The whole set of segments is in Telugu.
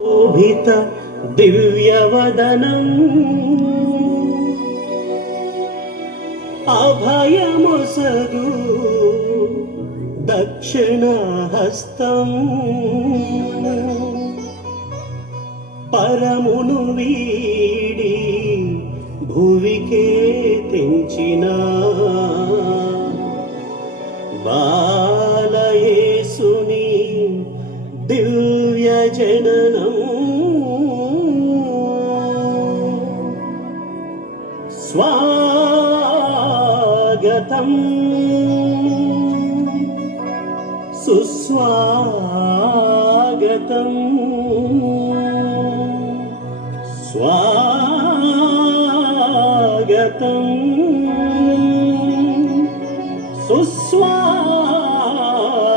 శోభిత దివ్యవదనం అభయమొసగు దక్షిణహస్తం పరమును వీడి భువికే తెంచిన బాలయేసుని దివ్య జననం స్వాగతం సుస్వాగతం స్వాగతం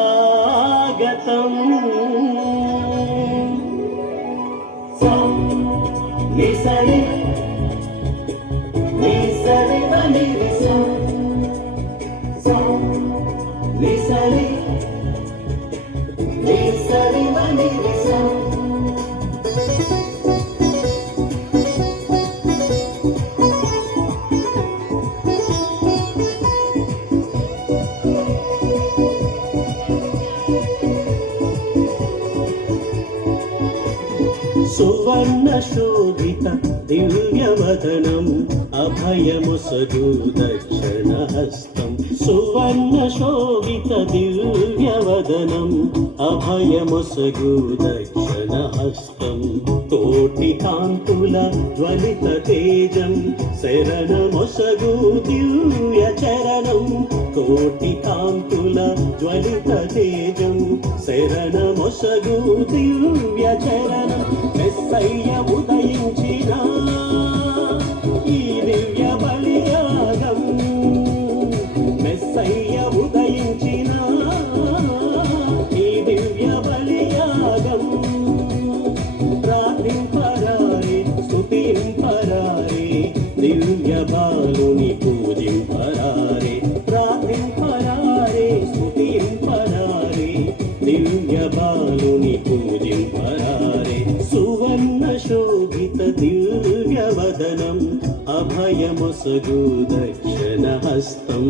సుస్వాగతం నిసరి నిసరి వనిరిసా నిసరి నిసరి వనిరిసా సువర్ణ శోభిత దివ్యవదనం అభయముసగు దక్షిణహస్తం సువర్ణ శోభిత దివ్యవదనం అభయముసగు దక్షిణహస్తం కోటి కాంతుల జ్వలిత తేజం శరణమొసగు దివ్య చరణం కోటి కాంతుల జ్వలిత తేజం శరణమొసగు దివ్య చరణం మెస్సయ్య ఉదయించిన ఈ దివ్య బలియాగం మెస్సయ్య ఉదయించిన ఈ దివ్య బలియాగం ప్రార్థింపరారే స్తుతింపరారే దివ్య బాలుని పూజింపరారే ప్రార్థింపరారే స్తుతింపరారే దివ్య బాలుని పూజింపరారే సువర్ణ శోభిత దివ్యవదనం అభయమొసగు దక్షిణహస్తం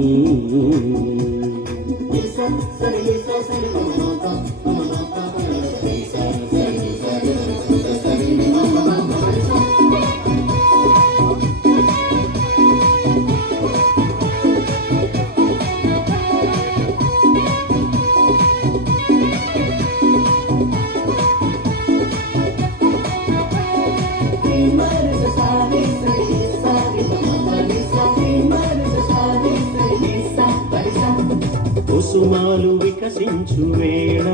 కుసుమాలు వికసించు వేళ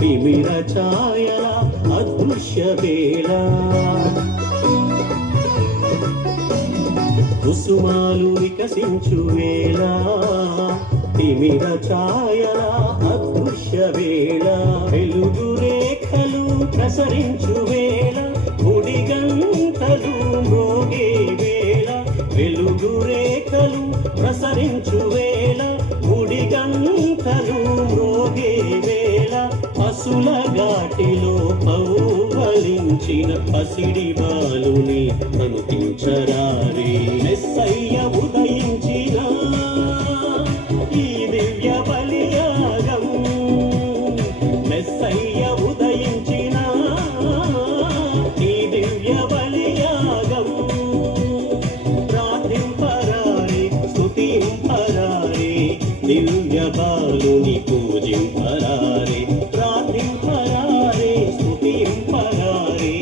తిమిర ఛాయల అదృశ్య వేళ కుసుమాలు వికసించు వేళ తిమిర ఛాయల అదృశ్య వేళ వెలుగు రేఖలు ప్రసరించు వేళ గుడి గంటలు మ్రోగే వేళ వెలుగు రేఖలు ప్రసరించు వేళ గుడి గంటలు మ్రోగే వేళ పశుల ఘాటిలో పౌవలించిన పసిడి బాలుని అనుతించరారే మెస్సయ్య ఉదయించిన ఈ దివ్య బలియాగం మెస్సయ్య ఉదయించిన ఈ దివ్య బలియాగం ప్రార్థింపరారే స్తుతింపరారే దివ్య బాలుని పూజింపరారే ప్రార్థింపరారే స్తుతింపరారే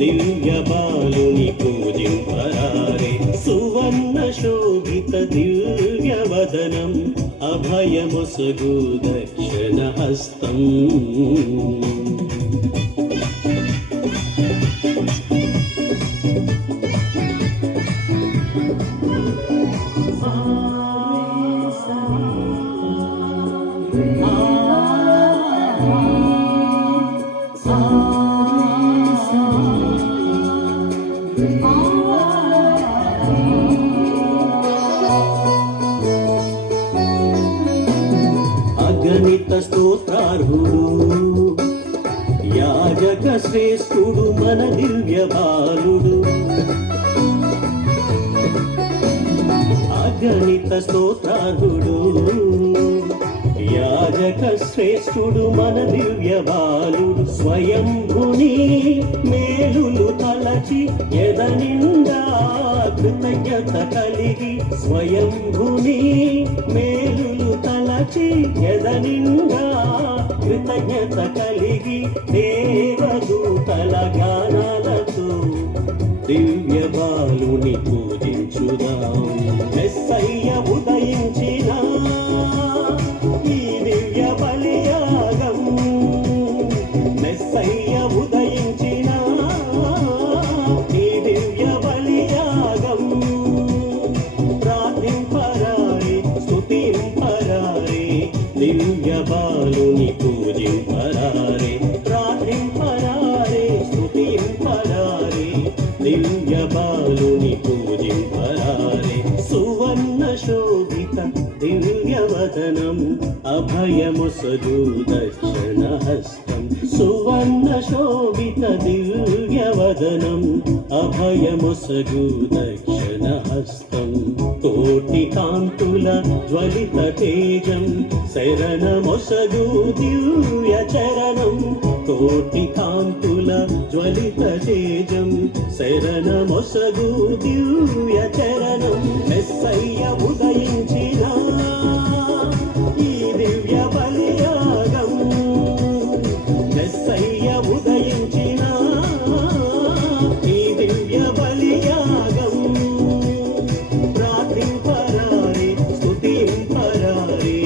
దివ్య బాలుని పూజింపరారే సువర్ణ శోభిత దివ్యవదనం అభయమొసగు దక్షిణహస్తం అగణిత స్తోత్రార్హుడు శ్రేష్ఠుడు మన దివ్య బాలుడు అగణిత స్తోత్రార్హుడు యాజక శ్రేష్ఠుడు మన దివ్య బాలుడు స్వయంభుని మేలులు తలచి ఎదనిండా కృతజ్ఞత కలిగి స్వయంభుని మేలులు తలచి ఎదనిండా కృతజ్ఞత కలిగి దేవదూతల గానాలతో దివ్య బాలుని పూజించుదాం మెస్సయ్య ఉదయించిన ఈ దివ్య బలియాగం మెస్సయ్య ఉదయించిన ఈ దివ్య బలియాగం ప్రార్థింపరారే స్తుతింపరారే దివ్య బాలుని పూజింపరారే ప్రార్థింపరారే స్తుతింపరారే దివ్య బాలుని పూజింపరారే సువర్ణ శోభిత దివ్యవదనం అభయముసగు దక్షిణ హస్తం సువర్ణ శోభిత దివ్యవదనం అభయముసగు దక్షిణ హస్తం కోటి కాంతుల జ్వలిత తేజం శరణమొసగు దివ్య చరణం కోటి కాంతుల జ్వలిత తేజం శరణమొసగు దివ్య చరణం మెస్సయ్య ఉదయించిన ఈ దివ్య బలియాగం మెస్సయ్య ఉదయించిన ఈ దివ్య బలియాగం ప్రార్థింపరారే స్తుతింపరారే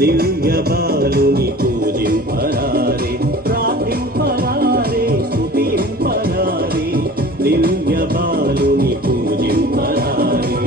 దివ్య బాలుని పూజింపరారే ప్రార్థింపరారే స్తుతింపరారే దివ్య బాలుని పూజింపరారే